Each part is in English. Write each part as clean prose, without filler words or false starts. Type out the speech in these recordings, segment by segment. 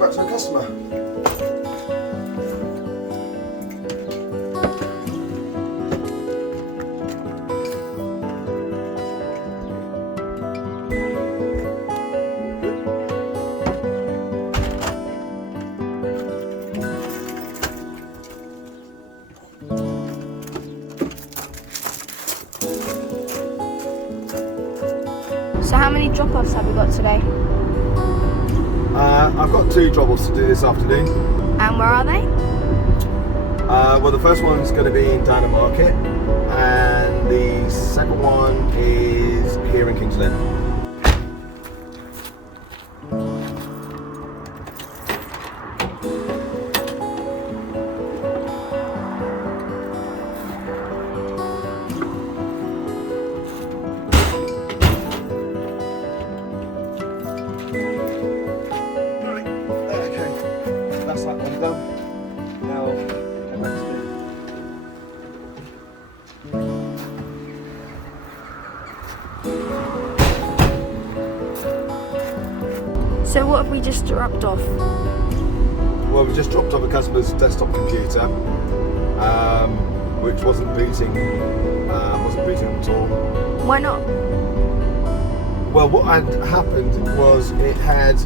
back to the customer. So how many drop-offs have we got today? I've got 2 drop-offs to do this afternoon. And where are they? Well, the first one's going to be in Dana Market, and the second one is here in Kings Lynn. That's that one done. Now, head back to So what have we just dropped off? Well, we just dropped off a customer's desktop computer, which wasn't booting at all. Why not? Well, what had happened was it had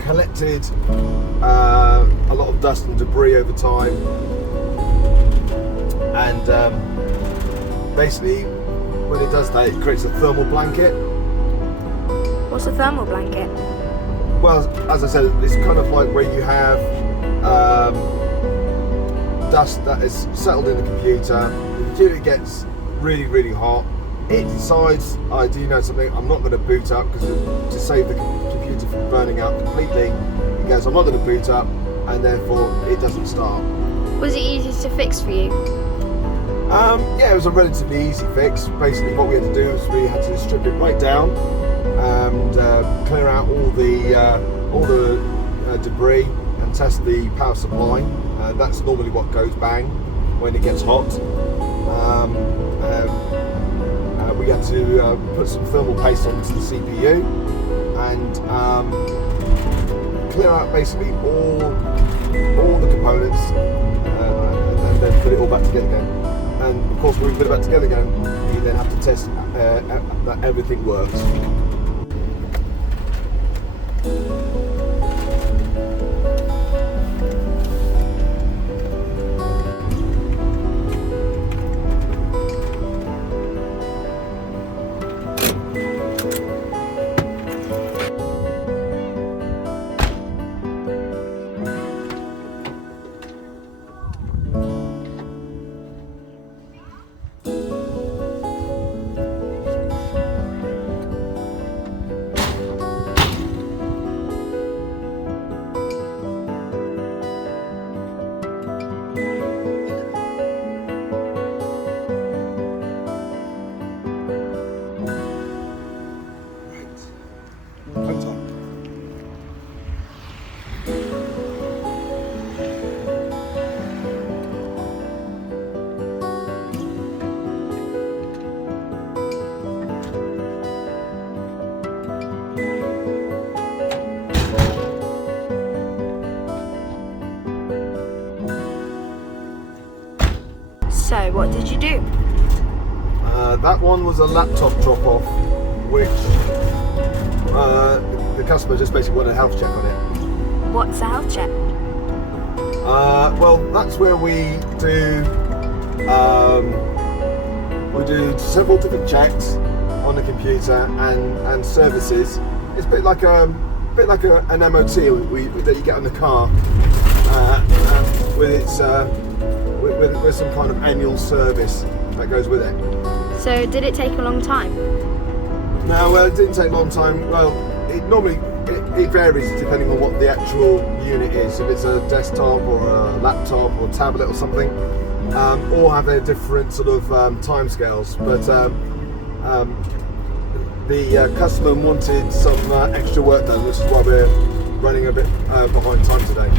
collected a lot of dust and debris over time, and basically when it does that, it creates a thermal blanket. What's a thermal blanket? Well, as I said, it's kind of like where you have dust that is settled in the computer. The computer gets really, really hot. It decides, do you know something, I'm not going to boot up because to save the computer from burning out completely, it goes, I'm not going to boot up, and therefore it doesn't start. Was it easy to fix for you? Yeah, it was a relatively easy fix. Basically what we had to do was we had to strip it right down and clear out all the debris and test the power supply. That's normally what goes bang when it gets hot. We had to put some thermal paste onto the CPU and clear out basically all the components and then put it all back together again. And of course, when we put it back together again, you then have to test that everything works. Home time. So what did you do? That one was a laptop drop-off, which the customer just basically wanted a health check on it. What's a health check? Well, that's where we do several different checks on the computer and services. It's a bit like an MOT that you get on the car with some kind of annual service that goes with it. So did it take a long time? No, well, it didn't take a long time. Well, it varies depending on what the actual unit is. If it's a desktop or a laptop or a tablet or something, all have their different sort of time scales. But the customer wanted some extra work done, which is why we're running a bit behind time today.